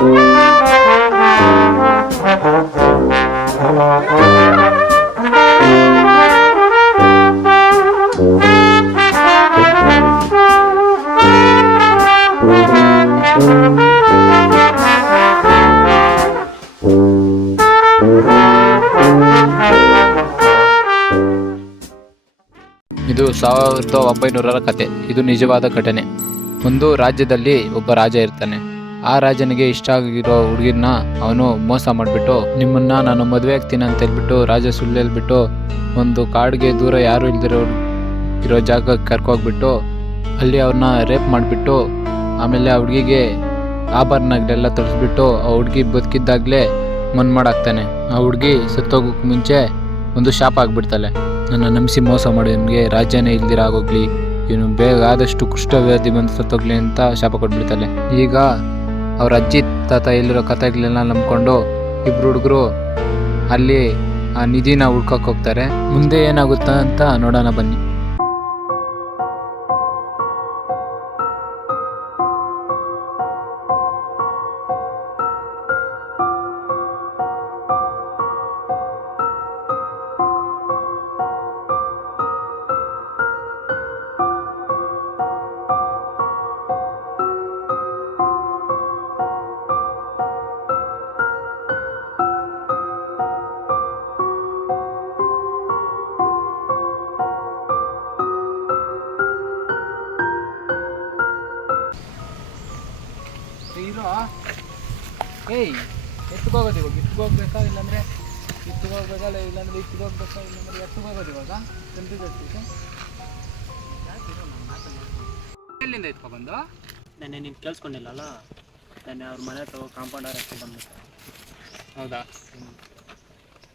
ಇದು 1900ರ ಕತೆ. ಇದು ನಿಜವಾದ ಘಟನೆ. ಒಂದು ರಾಜ್ಯದಲ್ಲಿ ಒಬ್ಬ ರಾಜ ಇರ್ತಾನೆ. ಆ ರಾಜನಿಗೆ ಇಷ್ಟ ಆಗಿರೋ ಹುಡುಗಿನ ಅವನು ಮೋಸ ಮಾಡಿಬಿಟ್ಟು, ನಿಮ್ಮನ್ನ ನಾನು ಮದುವೆ ಆಗ್ತೀನಿ ಅಂತ ಹೇಳ್ಬಿಟ್ಟು ರಾಜ ಸುಳ್ಳು ಹೇಳ್ಬಿಟ್ಟು ಒಂದು ಕಾಡಿಗೆ ದೂರ ಯಾರು ಇರೋ ಜಾಗಕ್ಕೆ ಕರ್ಕೋಗ್ಬಿಟ್ಟು ಅಲ್ಲಿ ಅವ್ರನ್ನ ರೇಪ್ ಮಾಡಿಬಿಟ್ಟು ಆಮೇಲೆ ಆ ಹುಡುಗಿಗೆ ಆಭರಣಗಳೆಲ್ಲ ತೊಳೆಸ್ಬಿಟ್ಟು ಆ ಹುಡುಗಿ ಬದುಕಿದ್ದಾಗಲೇ ಮನ್ಮಾಡಾಕ್ತಾನೆ. ಆ ಹುಡುಗಿ ಸತ್ತೋಗೋಕ್ಕೆ ಮುಂಚೆ ಒಂದು ಶಾಪ ಆಗ್ಬಿಡ್ತಾಳೆ, ನನ್ನ ನಂಬಿಸಿ ಮೋಸ ಮಾಡಿ ನಿಮಗೆ ರಾಜ್ಯನೇ ಇಲ್ದಿರ ಆಗೋಗ್ಲಿ, ಇವನು ಬೇಗ ಆದಷ್ಟು ಕುಷ್ಠವ್ಯಾಧಿ ಬಂದು ಸತ್ತೋಗ್ಲಿ ಅಂತ ಶಾಪ ಕೊಟ್ಬಿಡ್ತಾಳೆ. ಈಗ ಅವ್ರ ಅಜ್ಜಿ ತಾತ ಎಲ್ಲಿರೋ ಕಥೆಗಳೆಲ್ಲ ನಂಬ್ಕೊಂಡು ಇಬ್ರು ಹುಡುಗರು ಅಲ್ಲಿ ಆ ನಿಧಿನ ಹುಡ್ಕಕ್ಕೆ ಹೋಗ್ತಾರೆ. ಮುಂದೆ ಏನಾಗುತ್ತಾ ಅಂತ ನೋಡೋಣ ಬನ್ನಿ. ಏಯ್, ಎತ್ತುಗೋಗೋದು ಇವಾಗ? ಇತ್ತುಗೋಗ್ಬೇಕಾ ಇಲ್ಲಾಂದರೆ ಇತ್ತುಗೋಗ್ಬೇಕಲ್ಲ, ಇಲ್ಲಾಂದರೆ ಇತ್ತುಗೋಗ್ಬೇಕಾ ಇಲ್ಲಾಂದರೆ ಎತ್ತುಗೋಗೋದು ಇವಾಗ? ಕನ್ಫ್ಯೂಸ್ ಎಲ್ಲಿಂದ ಎತ್ಕೊಬಂದು? ನೆನ್ನೆ ನೀನು ಕೇಳಿಸ್ಕೊಂಡಿಲ್ಲಲ್ಲ, ನೆನ್ನೆ ಅವ್ರ ಮನೆ ಹತ್ರ ಕಾಂಪೌಂಡರ್ ಹತ್ರ ಬಂದ್ಬಿಟ್ಟು. ಹೌದಾ?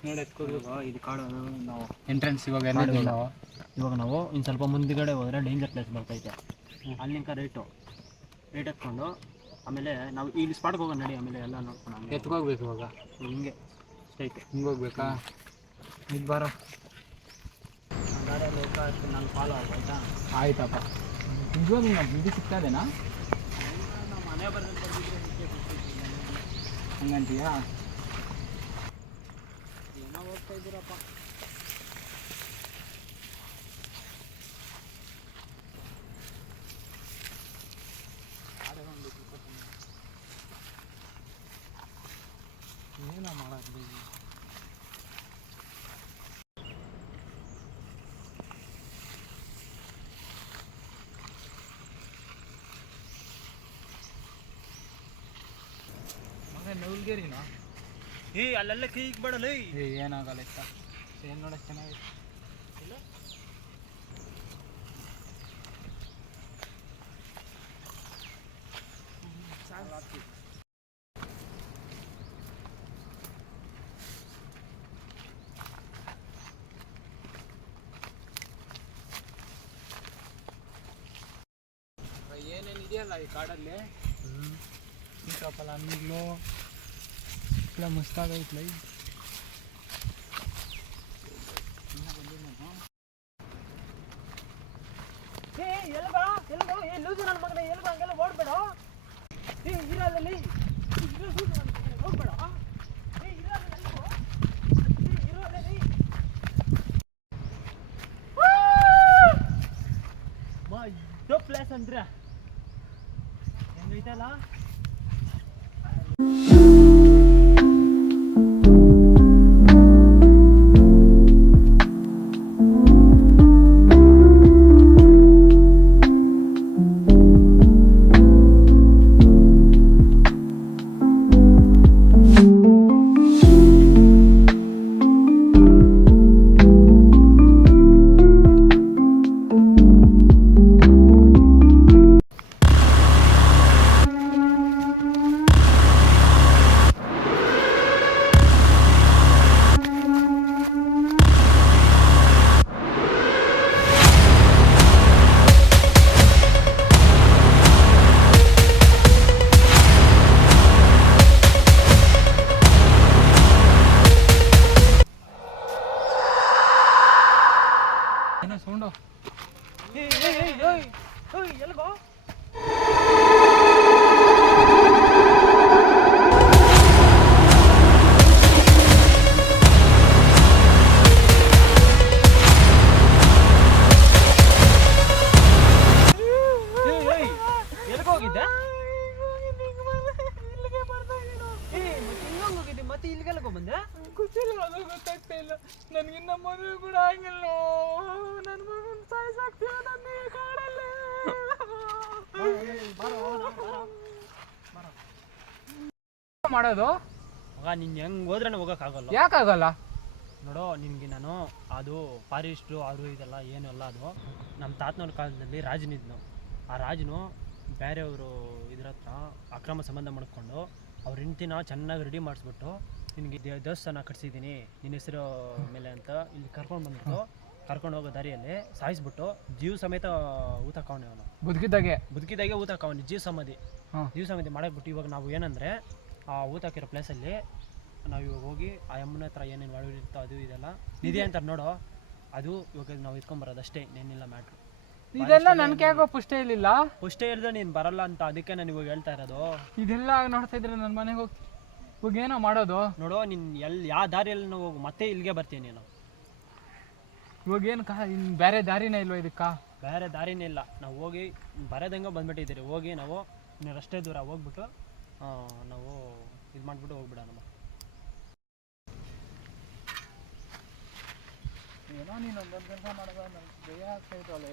ನೋಡಿ ಎತ್ಕೋಬೇಕು. ಇದು ಕಾಡು ನಾವು ಎಂಟ್ರೆನ್ಸ್ ಇವಾಗ ನಾವು ಇನ್ನು ಸ್ವಲ್ಪ ಮುಂದ್ಗಡೆ ಹೋದರೆ ಡೇಂಜರ್ ಪ್ಲೇಸ್ ಬರ್ತೈತೆ. ಅಲ್ಲಿಂಕ ರೇಟ್ ಎತ್ಕೊಂಡು ಆಮೇಲೆ ನಾವು ಇಲ್ಲಿ ಸ್ಪಾಟ್ಗೆ ಹೋಗೋಣ ನಡಿ, ಆಮೇಲೆ ಎಲ್ಲ ನೋಡ್ಕೊಂಡು ಎತ್ಕೋಗ್ಬೇಕು ಇವಾಗ. ಹಿಂಗೆ ಸ್ಟ್ರೈಟ್ ಹಿಂಗೆ ಹೋಗ್ಬೇಕಾ? ಇದು ಬಾರೋ, ಗಾಡಿಯಲ್ಲಿ ಅಷ್ಟು ನಾನು ಫಾಲೋ ಆಯ್ತಾ? ಆಯ್ತಪ್ಪ. ನಿಜವಾಗ್ಲೂ ನಾವು ಬಿಡಿ ಸಿಗ್ತಾ ಇದೇನಾ? ನಾವು ಮನೆ ಬಂದಿದ್ರೆ ಹಂಗಂತೀಯಾ? ಏನೋ ಹೋಗ್ತಾ ಇದ್ದೀರಪ್ಪ. ಏನೋ ಮಾಡೋದು ನವಲ್ಗೇರಿನಾ? ಅಲ್ಲೆಲ್ಲ ಕೀಗ್ ಬಿಡಲ್ಲ. ಏನಾಗಲ್ಲ ಇಷ್ಟ, ಏನು ನೋಡೋಕೆ ಚೆನ್ನಾಗಿತ್ತು. ಏನೇನು ಇದೆಯಲ್ಲ ಈ ಕಾಡಲ್ಲಿ, ಸೀತಾಫಲ ಹಣ್ಣುಗಳು ಎಲ್ಲ ಮಸ್ತಾಗೈತ್ಲ. ಓಡ್ಬೇಡ ಇರಲ್ಲಿ ಹೋಗ್ಬೇಡ. ಇದು ಪ್ಲೇಸ್ ಅಂದ್ರೆ ಹೆಂಗೈತಲ್ಲ. ಮತ್ತೆ ಇಲ್ಲಿಗೆಲ್ಲ ಬಂದೆ? ಗೊತ್ತಿಲ್ಲ, ಅದು ಗೊತ್ತಾಗ್ತಾ ಇಲ್ಲ. ನನಗಿನ್ನ ಮದುವೆ ಕೂಡ ಆಗಿಲ್ಲ. ನನ್ನ ಮಗನ ಸಾಯಿಸಾಕ್ತೀಯ ನನ್ನ ಈ ಕಾಡಲ್ಲಿ. ಮಾಡೋದು ಮಗ ನೀನು ಹೆಂಗೆ ಹೋದ್ರೆ ಹೋಗೋಕ್ಕಾಗಲ್ಲ. ಯಾಕಾಗಲ್ಲ? ನೋಡೋ ನಿನಗೆ ನಾನು ಅದು ಫಾರೆಸ್ಟ್ರು ಅದು ಇದೆಲ್ಲ ಏನೂ ಅಲ್ಲ. ಅದು ನಮ್ಮ ತಾತನವ್ರ ಕಾಲದಲ್ಲಿ ರಾಜನಿದ್ನು. ಆ ರಾಜನು ಬೇರೆಯವರು ಇದ್ರ ಹತ್ರ ಅಕ್ರಮ ಸಂಬಂಧ ಮಾಡಿಕೊಂಡು ಅವ್ರ ಹೆಂಡ್ತಿನ ಚೆನ್ನಾಗಿ ರೆಡಿ ಮಾಡಿಸ್ಬಿಟ್ಟು ನಿನಗೆ ದೇವಸ್ಥಾನ ಕಟ್ಸಿದ್ದೀನಿ ನಿನ್ನ ಹೆಸರು ಮೇಲೆ ಅಂತ ಇಲ್ಲಿ ಕರ್ಕೊಂಡು ಬಂದ್ಬಿಟ್ಟು ಕರ್ಕೊಂಡು ಹೋಗೋ ದಾರಿಯಲ್ಲಿ ಸಾಯಿಸ್ಬಿಟ್ಟು ಜೀವ ಸಮೇತ ಊತ ಹಾಕವನೆ. ಅವನು ಬದುಕಿದಾಗೆ ಊತ ಹಾಕವನೆ. ಜೀವ ಸಮಾಧಿ ಮಾಡಕ್ಬಿಟ್ಟು ಇವಾಗ ನಾವು ಏನಂದರೆ ಆ ಊತ ಹಾಕಿರೋ ಪ್ಲೇಸಲ್ಲಿ ನಾವು ಇವಾಗ ಹೋಗಿ ಆ ಅಮ್ಮನ ಹತ್ರ ಏನೇನು ಒಳಗಿರುತ್ತೋ ಅದು ಇದೆಲ್ಲ ನಿಧಿ ಅಂತಾರೆ ನೋಡೋ, ಅದು ಇವಾಗ ನಾವು ಇಟ್ಕೊಂಬರೋದು ಅಷ್ಟೇ, ಏನಿಲ್ಲ ಮ್ಯಾಟ್ರು. ಇದೆಲ್ಲ ನನಗೆ ಯಾಕೋ ಪುಷ್ಟೇ ಇರಲಿಲ್ಲ. ಪುಷ್ಟೇ ಇಲ್ಲದೆ ನೀನು ಬರಲ್ಲ ಅಂತ ಅದಕ್ಕೆ ನಾನು ಇವಾಗ ಹೇಳ್ತಾ ಇರೋದು. ಇದೆಲ್ಲ ನೋಡ್ತಾ ಇದ್ರೆ ನನ್ನ ಮನೆಗೆ ಹೋಗಿ ಇವಾಗ ಏನೋ ಮಾಡೋದು. ನೋಡೋ ನೀನು ಯಾವ ದಾರಿಯಲ್ಲಿ ನಾವು ಹೋಗು ಮತ್ತೆ ಇಲ್ಲಿಗೆ ಬರ್ತೀನಿ ನೀನು. ಇವಾಗ ಏನು ಬೇರೆ ದಾರಿನೇ ಇಲ್ವ ಇದಕ್ಕೆ? ಬೇರೆ ದಾರಿನೇ ಇಲ್ಲ. ನಾವು ಹೋಗಿ ಬರೋದಂಗೆ ಬಂದ್ಬಿಟ್ಟಿದ್ದೀರಿ. ಹೋಗಿ ನಾವು ಇನ್ನೂ ಅಷ್ಟೇ ದೂರ ಹೋಗ್ಬಿಟ್ಟು ನಾವು ಇದು ಮಾಡಿಬಿಟ್ಟು ಹೋಗ್ಬಿಡೋಣ. ಏನೋ ನೀನು ಒಂದೊಂದು ಕೆಲಸ ಮಾಡೋದು ನನಗೆ ಭಯ ಆಗ್ತಾ ಇದ್ದಲ್ಲ.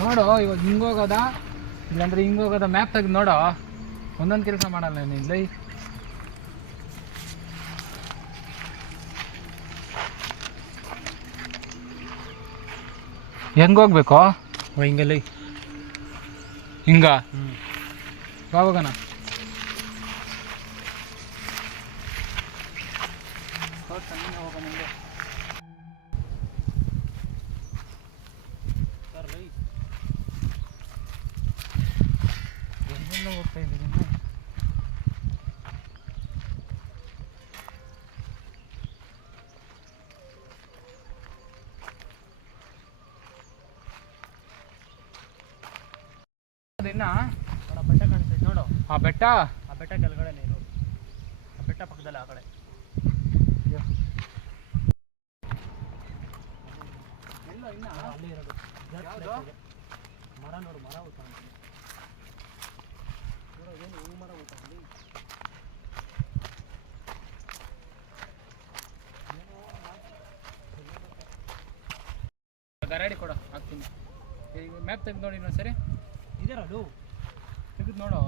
ನೋಡು ಇವಾಗ ಹಿಂಗೋಗೋದ ಇಲ್ಲಾಂದ್ರೆ ಹಿಂಗೋಗೋದ ಮ್ಯಾಪ್ ತೆಗೆದು ನೋಡೋ. ಒಂದೊಂದು ಕೆಲಸ ಮಾಡಲ್ಲ ನೀನು ಇಲ್ಲಿ. ಹೆಂಗೋಗ್ಬೇಕು? ಹಿಂಗಲ್ಲಿ ಹಿಂಗ ಹೋಗೋಣ. ಹೋಗ್ತಾ ಇದ್ದೀನಿ. ಬೆಟ್ಟ ಕಾಣಿಸ್ತೈತೆ ನೋಡು. ಆ ಬೆಟ್ಟ ಕೆಳಗಡೆ ನೀರು. ಆ ಬೆಟ್ಟ ಪಕ್ಕದಲ್ಲಿ ಆ ಕಡೆ ಅಲ್ಲಿ ಇರೋದು ಮರ ನೋಡು. ಮರ ಊಟ ಏನು ಹೂ ಮರ ಊಟ ಅಲ್ಲಿ. ಗರಾಡಿ ಕೊಡು ಹಾಕ್ತೀನಿ. ಈಗ ಮ್ಯಾಪ್ ತೆಗೆದು ನೋಡಿ ಇನ್ನೊಂದು ಸರಿ. ಇದರ ಅದು ತೆಗೆದು ನೋಡು.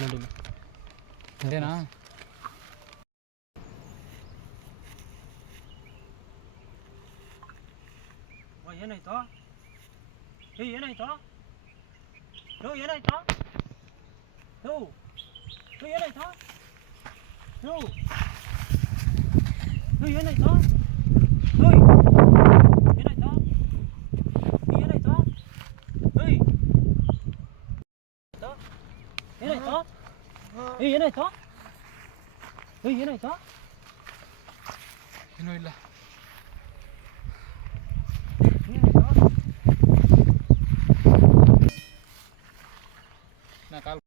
ನೋಡಿ ಅದೇನಾ? ಏನಾಯ್ತು? ಏನಾಯ್ತು? ಏನಾಯ್ತು? ಏನಾಯ್ತು? ಏನಾಯ್ತು? ಏನಾಯ್ತು? ಏನಾಯ್ತು? ಏನೂ ಇಲ್ಲ. ನಾ ಕಾಲ್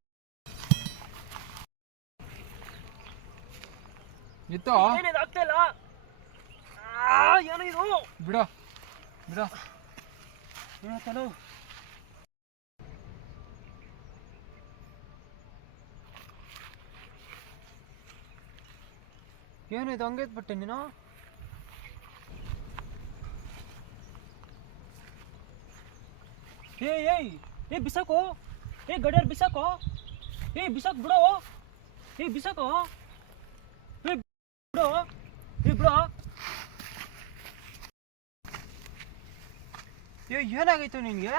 ಇತ್ತು. ಏನಿದು ಆಗ್ತಾ ಇಲ್ಲ. ಏನೋ ಇದು. ಬಿಡು ಬಿಡು. ಏನಾಯ್ತಲ್ಲ? ಏನಾಯ್ತು ಹಂಗೆ ಬಿಟ್ಟೆ ನೀನು? ಏ ಬಿಸಾಕೋ. ಗಡಿಯಾರ ಬಿಸಾಕೋ. ಬಿಸಾಕ್ ಬಿಡೋ. ಬಿಸಾಕೋ. ಬಿಡೋ. ಬಿಡೋ. ಏನಾಗೈತು ನಿನ್ಗೆ?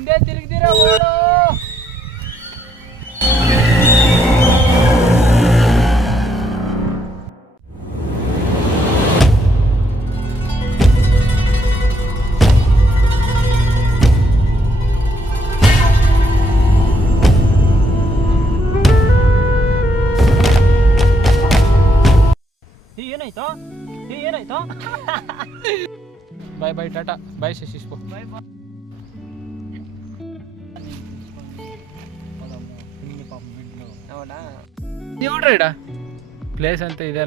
ಹಿಂದೆ ತಿರುಗ್ದಿರ ಓಡು. ಏನಾಯ್ತು ಏನಾಯ್ತು? ಬಾಯ್ ಬಾಯ್ ಟಾಟಾ ಬಾಯ್ ಶಶಿಸ್ಪು. అవునా ನೋಡ್ರಿ ಪ್ಲೇಸ್ ಅಂತ ಇದೆ